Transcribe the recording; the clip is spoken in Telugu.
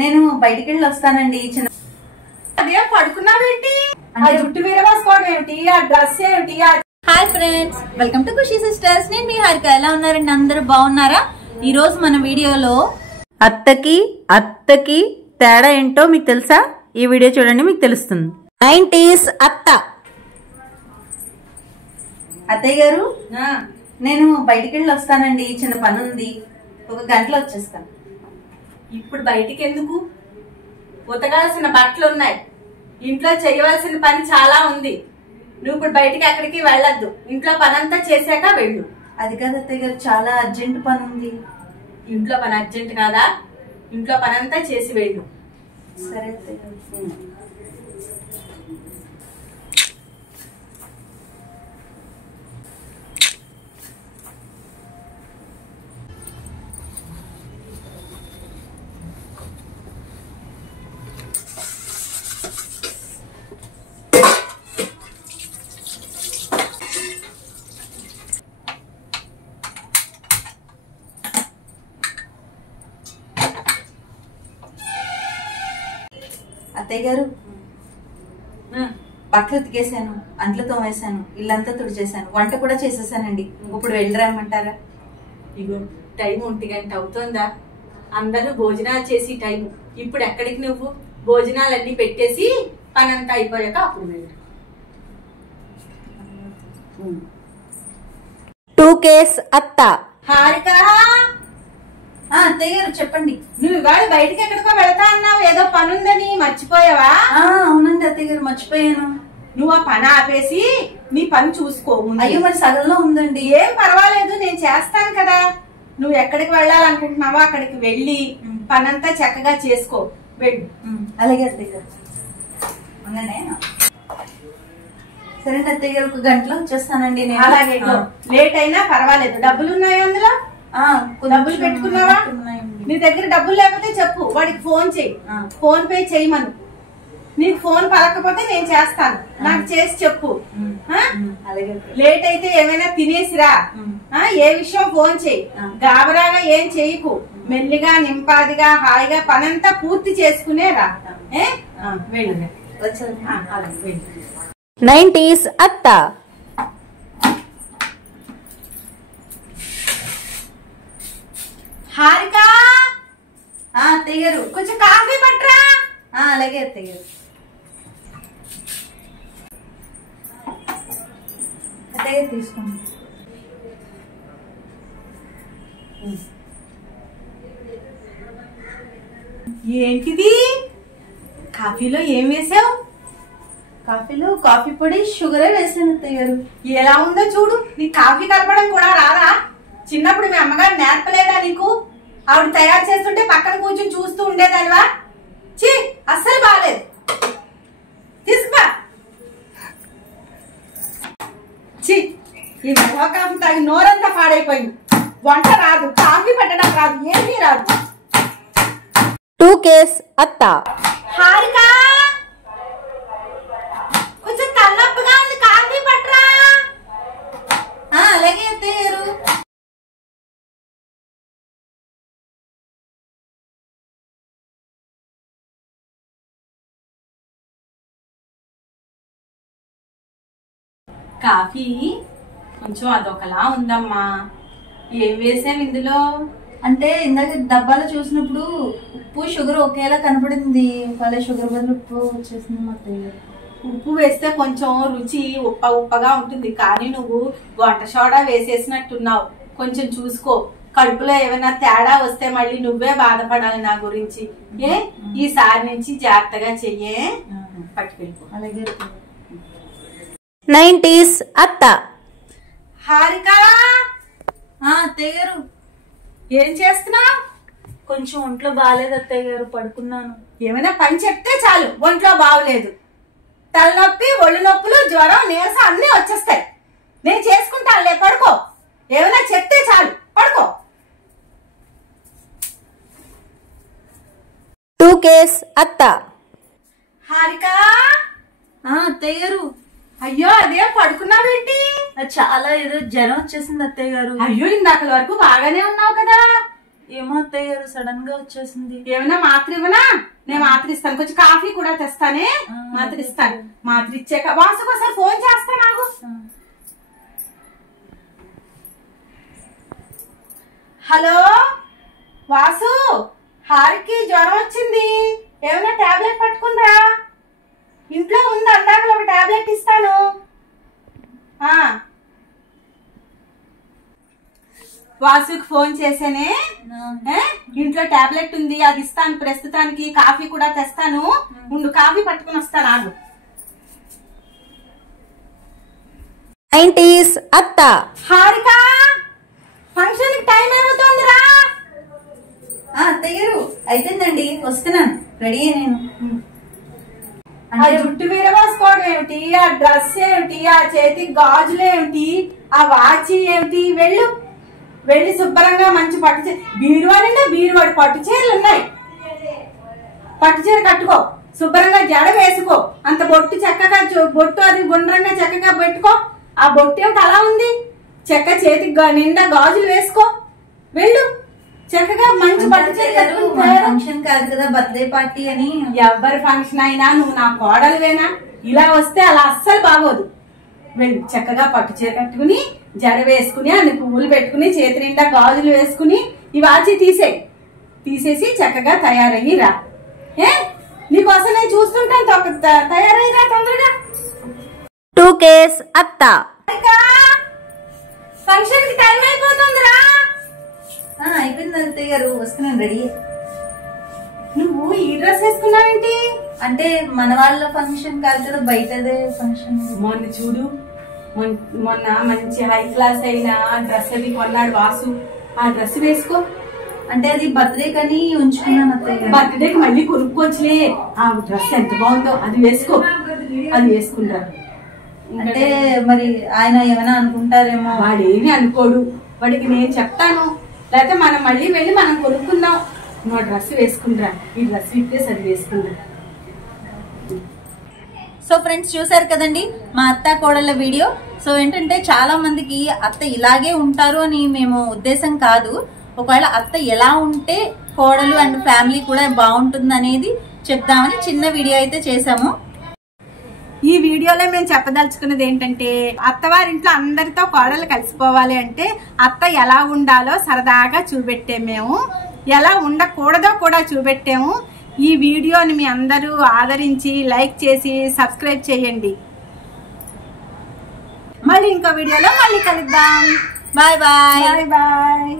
నేను బయటికి వెళ్ళి వస్తానండి. చిన్న అదే పడుకున్నావేంటి? ఆ జుట్టు వీరవాసుకోవడం ఏమిటి? ఆ డ్రెస్ ఏమిటి? Hi friends, welcome to Khushi sisters. నేను మీ హారిక. ఎలా ఉన్నారండి? అందరూ బాగున్నారా? ఈ రోజు మన వీడియోలో అత్తకి తేడా ఏంటో మీకు తెలుసా? ఈ వీడియో చూడండి, మీకు తెలుస్తుంది. 90s అత్తయ్య గారు, నేను బయటికి వెళ్ళి వస్తానండి. చిన్న పని ఉంది, ఒక గంటలో వచ్చేస్తాను. ఇప్పుడు బయటికి ఎందుకు? ఉతకాల్సిన బట్టలు ఉన్నాయి, ఇంట్లో చేయవలసిన పని చాలా ఉంది. నువ్వు ఇప్పుడు బయటికి ఎక్కడికి వెళ్ళొద్దు, ఇంట్లో పనంతా చేశాక వెళ్ళు. అది కాదు అత్తయ్య గారు, చాలా అర్జెంట్ పని ఉంది. ఇంట్లో పని అర్జెంట్ కాదా? ఇంట్లో పనంతా చేసి వెళ్ళు. సరే అత్తయ్య గారు. అత్తయ్య గారు, బట్టలు ఉతికేసాను, అంట్లు తోమేశాను, ఇల్లంతా తుడిచేశాను, వంట కూడా చేసేసానండి. ఇప్పుడు వెళ్ళిరమ్మంటారా? ఇగో టైం 1 గంట అవుతుందా? అందరూ భోజనాలు చేసి టైం. ఇప్పుడు ఎక్కడికి నువ్వు? భోజనాలన్నీ పెట్టేసి పనంతా అయిపోయాక అప్పుడు వెళ్ళు. 2Ks అత్త. హారిక. అత్తయ్య గారు చెప్పండి. నువ్వు ఇవాళ బయటకి ఎక్కడికో వెళ్తా అన్నావు, ఏదో పని ఉందని మర్చిపోయావా? అవునండి అత్తయ్య గారు, మర్చిపోయాను. నువ్వు ఆ పని ఆపేసి నీ పని చూసుకో. అయ్యో, మరి సగంలో ఉందండి. ఏం పర్వాలేదు, నేను చేస్తాను కదా. నువ్వు ఎక్కడికి వెళ్ళాలనుకుంటున్నావో అక్కడికి వెళ్ళి పనంతా చక్కగా చేసుకో, వెళ్ళు. అలాగే అత్తయ్య గారు. సరే అత్తయ్య గారు, ఒక గంటలో వచ్చేస్తానండి నేను. అలాగే, లేట్ అయినా పర్వాలేదు. డబ్బులు ఉన్నాయా అందులో? డబ్బులు పెట్టుకున్నావా? నీ దగ్గర డబ్బులు లేకపోతే చెప్పు, వాడికి ఫోన్ చెయ్యి, ఫోన్ పే చేయమను. నీకు ఫోన్ పలకపోతే నేను చేస్తాను, నాకు చేసి చెప్పు. లేట్ అయితే ఏమైనా తినేసిరా. ఏ విషయం ఫోన్ చెయ్యి, గాబరాగా ఏం చెయ్యకు. మెల్లిగా నింపాదిగా హాయిగా పనంతా పూర్తి చేసుకునే రా. వెళ్ళు. 90s అత్త. హారిక, అత్తయ్య గారు, కొంచెం కాఫీ పట్టరా. అలాగే అత్తయ్య గారు. అత్తయ్య గారు తీసుకోండి. ఏంటిది? కాఫీలో ఏం వేసావు? కాఫీలో కాఫీ పొడి, షుగరే వేసాను అత్తయ్య గారు. ఎలా ఉందో చూడు. నీ కాఫీ కలపడం కూడా రాదా? చిన్నప్పుడు మీ అమ్మగారు నేర్పలేదా నీకు? ఆవిడ తయారు చేస్తుంటే పక్కన కూర్చొని చూస్తూ ఉండేదానివా? ఛీ, అస్సలు బాగాలేదు. తీసుకుపా. ఛీ, ఈ మొహ కాఫీ తాగి నోరంతా పాడైపోయింది. వంట రాదు, కాఫీ పెట్టడం రాదు, ఏమీ రాదు. 2Ks అత్త. హారిక, కొంచెం తలనొప్పిగా ఉంది, కాఫీ పట్టరా. అలాగే అత్తయ్య గారు. కాఫీ కొంచెం అదొకలా ఉందమ్మా. ఏం వేసాం ఇందులో? అంటే ఇందాక డబ్బాలో చూసినప్పుడు ఉప్పు షుగర్ ఒకేలా కనపడింది, వాళ్ళ షుగర్ బదులు ఉప్పు వచ్చేసింది అత్తయ్య గారు. ఉప్పు వేస్తే కొంచెం రుచి ఉప్పగా ఉంటుంది, కానీ నువ్వు వంట సోడా వేసేసినట్టున్నావు. కొంచెం చూసుకో, కడుపులో ఏమైనా తేడా వస్తే మళ్ళీ నువ్వే బాధపడాలి నా గురించి. ఈసారి నుంచి జాగ్రత్తగా చెయ్యే. పట్టుకెళ్ళిపో. అలాగే 90s అత్త. హారిక, అత్తయ్య గారు, ఏం చేస్తున్నావు? కొంచెం ఒంట్లో బాగాలేదు అత్తయ్య గారు, పడుకున్నాను. ఏమైనా పని చెప్తే చాలు ఒంట్లో బాగలేదు. తలనొప్పి, ఒళ్ళు నొప్పులు, జ్వరం, నీరసం అన్ని వచ్చేస్తాయి. నేను చేసుకుంటానులే, పడుకో. ఏమైనా చెప్తే చాలు, పడుకో. 2Ks అత్త. హారిక. అత్తయ్య గారు. అయ్యో, అదే పడుకున్నావేంటి? చాలా ఏదో జ్వరం వచ్చేసింది అత్తయ్య గారు. అయ్యో, ఇందాక వరకు బాగానే ఉన్నావు కదా. ఏమో అత్తయ్య గారు సడన్ గా వచ్చేసింది. ఏమన్నా మాత్ర ఇవ్వనా? నేను మాత్ర ఇస్తాను, కొంచెం కాఫీ కూడా తెస్తానే. మాత్ర ఇస్తాను. మాత్ర ఇచ్చాక వాసుకోసారి ఫోన్ చేస్తా నాకు. హలో వాసు, హారికి జ్వరం వచ్చింది, ఏమైనా టాబ్లెట్ పట్టుకుందా? ఇంట్లో ఉంది, అందాక ఒక టాబ్లెట్ ఇస్తాను. వాసుకి ఫోన్ చేసానే, ఇంట్లో టాబ్లెట్ ఉంది, అది ఇస్తాను ప్రస్తుతానికి. కాఫీ కూడా తెస్తాను, ఉండు కాఫీ పట్టుకుని వస్తాను ఆగు. 90s అత్త. హారిక, ఫంక్షన్ కి టైం ఏమవుతుందిరా? అత్తయ్య గారు అయిపోయిందండి, వస్తున్నాను, రెడీ నేను. ఆ జుట్టు వీరవాసుకోవడం ఏమిటి, ఆ డ్రెస్ ఏమిటి, ఆ చేతికి గాజులు ఏమిటి, ఆ వాచి ఏమిటి? వెళ్ళు, వెళ్ళి శుభ్రంగా మంచి పట్టు చీర, బీరువా నిండా బీరువాడు పట్టు చీరలు ఉన్నాయి, పట్టు చీర కట్టుకో, శుభ్రంగా జడ వేసుకో, అంత బొట్టు చక్కగా బొట్టు అది గుండ్రంగా చక్కగా పెట్టుకో. ఆ బొట్టు ఏమిటి అలా ఉంది, చెక్క చేతికి నిండా గాజులు వేసుకో, వెళ్ళు చక్కగా మంచి పట్టు చీర. ఫంక్షన్ కాదు కదా, బర్త్డే పార్టీ అని. ఎవరి ఫంక్షన్ అయినా నువ్వు నా కోడలువేనా? ఇలా వస్తే అలా అస్సలు బాగోదు. వెళ్ళు, చక్కగా పట్టు చీర కట్టుకుని, జడ వేసుకుని, అన్ని పువ్వులు పెట్టుకుని, చేతి నిండా గాజులు వేసుకుని, ఈ వాచి తీసేసి చక్కగా తయారయ్యి రా. నీకోసం నేను చూస్తుంటాను, తయారయ్యి రా తొందరగా. 2Ks అత్త. ఫంక్షన్ కి టైం అయిపోతుందిరా. అయిపోయింది అత్తయ్య గారు, వస్తున్నాను, రెడీ. నువ్వు ఈ డ్రెస్ వేసుకున్నావేంటి? అంటే మన వాళ్ళ ఫంక్షన్ కాదు కదా, బయటదే ఫంక్షన్. మొన్న చూడు, మొన్న మంచి హై క్లాస్ అయిన డ్రెస్ అది కొన్నాడు వాసు, ఆ డ్రెస్ వేసుకో. అంటే అది బర్త్డే కని ఉంచుకున్నాను అత్తయ్య. బర్త్డేకి మళ్ళీ కొనుక్కోవచ్చులే, ఆ డ్రెస్ ఎంత బాగుందో, అది వేసుకో, అది వేసుకుంటారు. అంటే మరి ఆయన ఏమైనా అనుకుంటారేమో. వాడేమి అనుకోడు, వాడికి నేను చెప్తాను, లేకపోతే మనం మళ్ళీ వెళ్ళి మనం కొనుక్కుందాం. నువ్వు డ్రెస్ వేసుకుంటా, ఈ డ్రెస్ ఇప్పేసి అది వేసుకుంటా. సో ఫ్రెండ్స్ చూసారు కదండి మా అత్త కోడళ్ళ వీడియో. సో ఏంటంటే చాలా మందికి అత్త ఇలాగే ఉంటారు అని మేము ఉద్దేశం కాదు. ఒకవేళ అత్త ఎలా ఉంటే కోడలు అండ్ ఫ్యామిలీ కూడా బాగుంటుంది అనేది చెప్దామని చిన్న వీడియో అయితే చేసాము. ఈ వీడియోలో మేము చెప్పదలుచుకున్నది ఏంటంటే, అత్తవారింట్లో అందరితో కోడలు కలిసిపోవాలి అంటే అత్త ఎలా ఉండాలో సరదాగా చూపెట్టాము, మేము ఎలా ఉండకూడదో కూడా చూపెట్టాము. ఈ వీడియోని మీ అందరూ ఆదరించి లైక్ చేసి సబ్స్క్రైబ్ చేయండి. మళ్ళీ ఇంకో వీడియోలో మళ్ళీ కలుద్దాం. Bye bye. Bye bye.